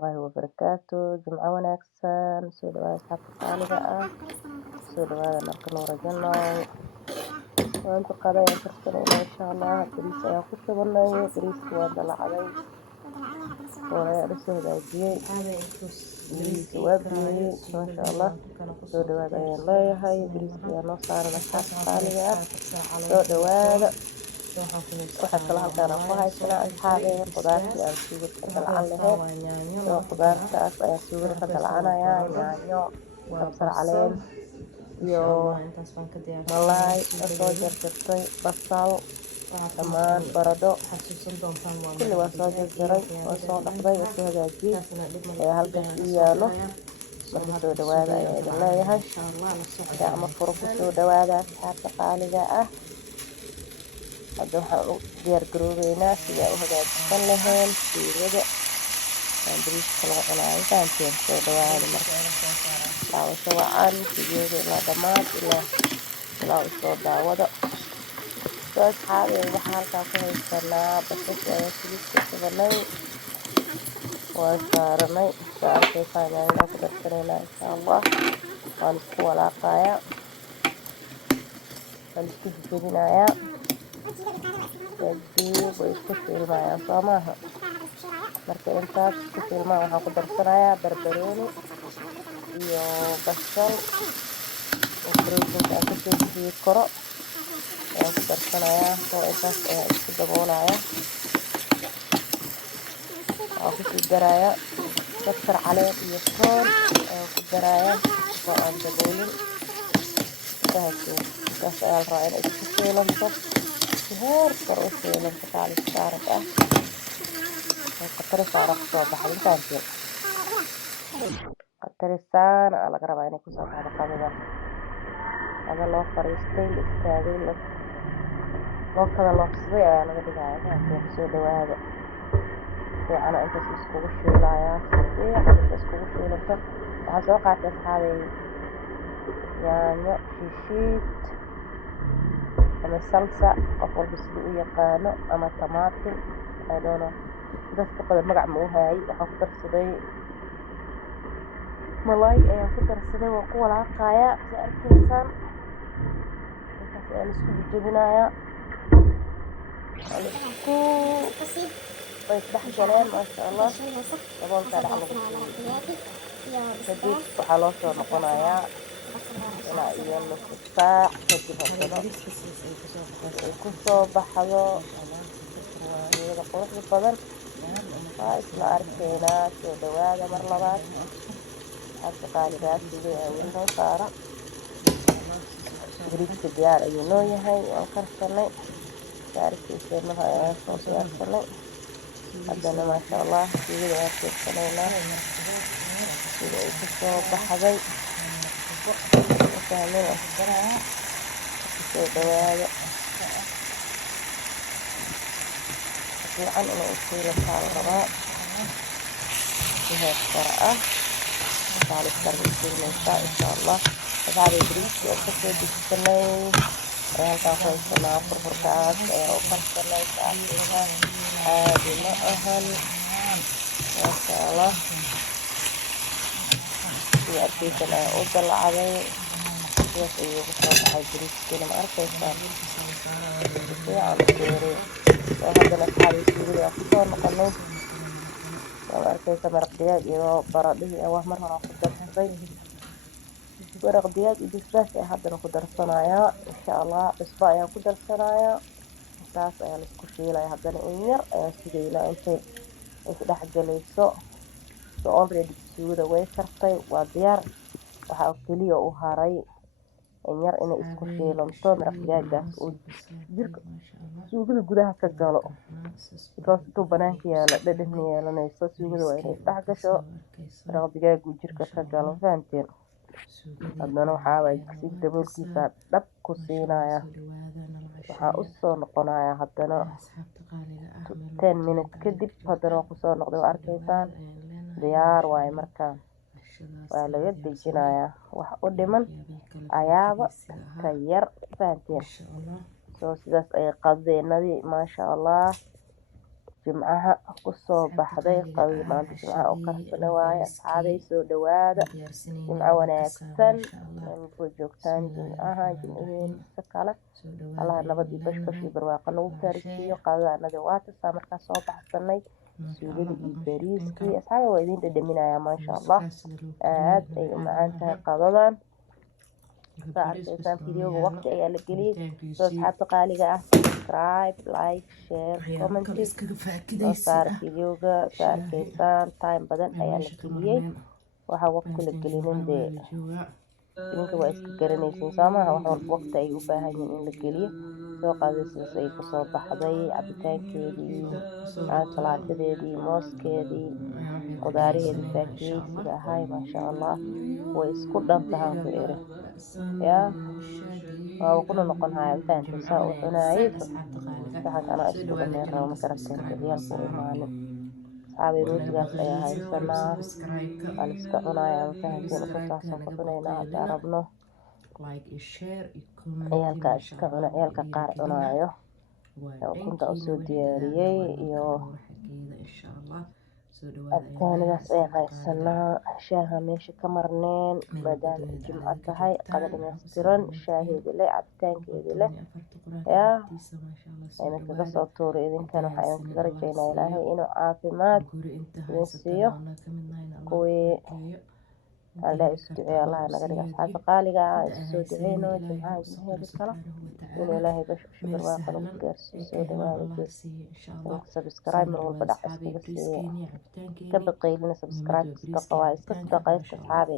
الله وبركاته. جمعة وناكسن سو dhawaada asxaabta qaaliga ah soo dhawaada marka nuura jannaay maanta qada ayaan karsanayna insha allah bariis ayaan ku shubanay bariiska waa dalacday oo ayaa soo hagaajiyey bariiska waa biyey maasha allah soo dhawaada ayaan leeyahay bariiska ayaa noo saaran asxaabta qaaliga ah soo dhawaada waxaa kala halkaan aan ku haysanaa asxaabey qudaartii aan suugada ka dalcan lahayd soo qudaartaas ayaan suugada ka dalcanayaa yaanyo kabsar caleen iyo malaay soo jarjartay basal dhammaan baradho kulli waa soo jarjaray waa soo dhaqday waa soo hagaajiyey ayaa halkaas ii yaalo marka soo dhawaada ayaa idin leeyahay gacmo furo ku soo dhawaada asxaabta qaaliga ah hadda waxaan u diyaar garoobeynaa sidaan u hagaajisan lahayn suugada aan bariiska lagu cunaayo fahanteen soo dhawaada marka daawasho wacan fideoga ilaa dhammaad ilaa u soo daawada soo asxaabey waxaa halkaa ku haysanaa basasha ayaa saliid ku shubanay waa saaranay saa arkaysaan yaanyada ku darsanaynaa insha allah waan isku walaaqayaa waan isku jejebinayaa kadib way isku shiilmayaan soo maaha marka intaas isku shiilmaan waxaan ku darsanayaa barbarooni iyo basal oo karootinka aan kasoo bixiyey koro ayaan ku darsanayaa soo intaas ayaan isku daboolayaa waxaan kusii darayaa kabsar caleen iyo toon ayaan ku darayaa soo aan daboolin intaas ayaa la rabaa inay isku shiilanto heer kor u shiilanto kaalis saaran ah qatari saara kusoo baxay intaantiin qatari saana aa laga rabaa inay kusoo baxdo qadada qada loo fariistay la istaagay loo kala loofsaday ayaa laga dhigaya intaantiin soo dhawaada fiicana intaas iskugu shiilayaa si fiican inta iskugu shiilanto waxaa soo qaatay asxaabey yaanyo shiishiid ama salsa qof walba siduu u yaqaano ama tamaatin I don't know dadka badan magac ma u haayay waxaan ku darsaday malaay ayaan ku darsaday waan ku walaaqayaa si arkaysaan intaas ayaan isku jejebinayaa way isdhex galeen maasha allah daboolkaa dhac lagu siiyey kadib waxaa loo soo noqonayaa ilaa iyo nusu saac kadib haddana ay ku soo baxdo iyada quruxda badan waa isla arkaynaa soo dhawaada mar labaad asxaabta qaaligaas sidee awil noo saara bariiska diyaar ayuu noo yahay waan karsanay saarkiiseenaha ayaan soo diyaarsanay haddana maasha allah suugada ayaan fiirsanaynaa sida ay ku soo baxday fahmina soo dhawaada fiican inay usiilataa la rabaa si heer sare ah kaalis sare usiilaysaa insha allah asxaabey bariiskii aan kasoo dejisanay ayaan halkaan ku haysanaa furfurkaas ayaan u karsanay saarkiisa caadi ma ahan maasha allah sida arkaysan ayaan u dalacday sidaas ayuu ugu soo baxay bariiskiina ma arkaysaan si fiican u beeray oo haddana asxaabey suugada aan kusoo noqonay waa arkaysa maraq digaag iyo baradhihii aan wax mar hore ku darsaday maraq digaag iyo basbaas ayaan haddana ku darsanayaa insha allah cusbo ayaan ku darsanayaa intaas ayaa la isku shiilaya haddana in yar ayaan sugaynaa intay isdhex galayso so already suugada way kartay waa diyaar waxaa keliya u haray in yar inay isku shiilanto maraq digaagaas uu jirka suugada gudaha ka galo because intuu banaanka yaalo dhadhan ma yeelanayso suugada waa inay isdhex gasho maraq digaagu jirka ka galo fahanteen haddana waxaa waay digsiga daboolkiisa dhab ku siinaya waxaa u soo noqonaya haddana 10 minutes kadib haddana waa kusoo noqday waa arkaysaan diyaar waaye markaa waa laga dejinayaa wax u dhiman ayaaba ka yar fahanteen soo sidaas ayay qadeenadii maasha allah jimcaha kusoo baxday qadada maanta jimcaha oo karsana waaye asxaabay soo dhawaada jimco wanaagsan ku joogtaan jimcaha jimcihiisa kale allaha nabad iyo bashbash iyo barwaaqo nagu gaarsiiyo qadada anada waa tasaa markaa soo baxsanay suugada iyo bariiskii asxaabay waa idin dhadhaminayaa maasha allah aad ay u macaan tahay qadadan arkaysan videoga waqti ayaa la geliyey soo asxaabta qaaliga ah subscribe like share comment soo saar videoga soo arkaysaan time badan ayaa la geliyey waxaa waqti la gelinin dee idinka waa iska garanaysiin soomaha wax walba waqti ay u baahan yihiin in la geliyo soo qaadaysiis ay kusoo baxday cabitaankeedii ansalaatadeedii mooskeedii qudaaraheedii faakiyeysiga ahay maasha allah way isku dhantahaan ku eri yaa waa kuna noqon haya intaanta saa u cunaayay saxan anaa isku dhameen rabo ma karateen ciyaalku u imaanin asxaabay rootigaas ayaa haysanaa waa la iska cunaaya mafahanteen ukasaasaan ku cunaynaa haddaa rabno ciyaalka iska cuna ciyaalka qaar cunaayo ukunta usoo diyaariyey iyo cabitaanidaas ayaan haysanaa shaaha meesha ka marneen maadaama jimco tahay qada dhameystiran shaaheedi leh cabitaankeedi leh yaa ayna kaga soo tuuray idinkan waxaa idinkaga rajaynaa ilaahay inuu caafimaad idin siiyo kuwii alla isu duceeya allaha naga dhiga asxaabta qaaliga ah isu soo duceyno jimcaha jimcaheedi kale inuu ilaahay bashbash barwaaqo nagu gaarsiiyo soo dhawaada subscribe mar walba dhac iskaga siiya ka baqaylina subscribe iska qabaa iska sadaqaysta asxaabe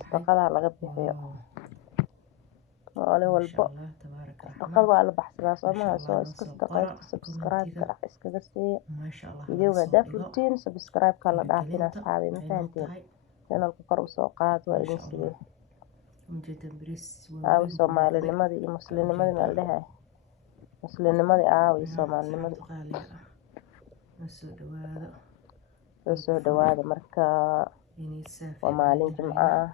sadaqada laga bixiyo maalin walbo sadaqada waa la baxsadaa soomaha soo iska sadaqaysta subscribe ka dhac iskaga siiya videoga haddaa furtiin subscribe ka la dhaafina asxaabe ma fahanteen channelka kor usoo qaad waa idin sidee aawi soomaalinimadii iyo muslimnimadii meel dhehe muslimnimadii aawi soomaalinimadii soo dhawaada marka waa maalin jimco ah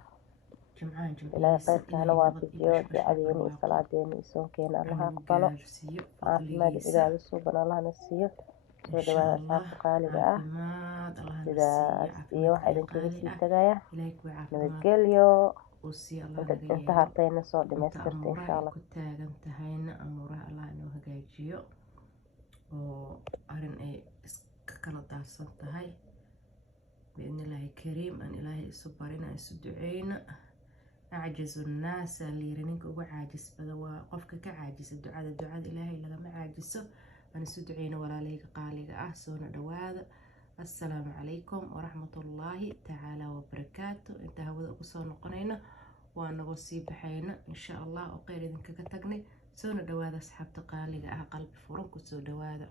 ilaahay khayrkaana waafajiyo ducadeena iyo salaadeena iyo soonkeena allaha aqbalo caafimaad cibaado suuban allahna siiyo soo dhawaada asxaabta qaaliga ah sidaas iyo waxaa idinkaga sii tagaya nabadgelyo inta hartayna soo dhamaystirta insha allah ku taagan tahayna amuuraha allah inoo hagaajiyo oo arin ay iska kala daarsan tahay biidni illaahi kariim aan ilaahay isu barina isu duceyna acjazu nnaasa liiri ninka ugu caajis badan waa qofka ka caajisa ducada ilaahay lagama caajiso aan isu duceyna walaaleyga qaaliga ah soona dhawaada assalaamu calaykum waraxmatullaahi tacaala wabarakaatu inta hawada ugu soo noqonayna waa nagu sii baxayna insha allah oo kheyr idinkaga tagnay soona dhawaada asxaabta qaaliga ah qalbi furan ku soo dhawaada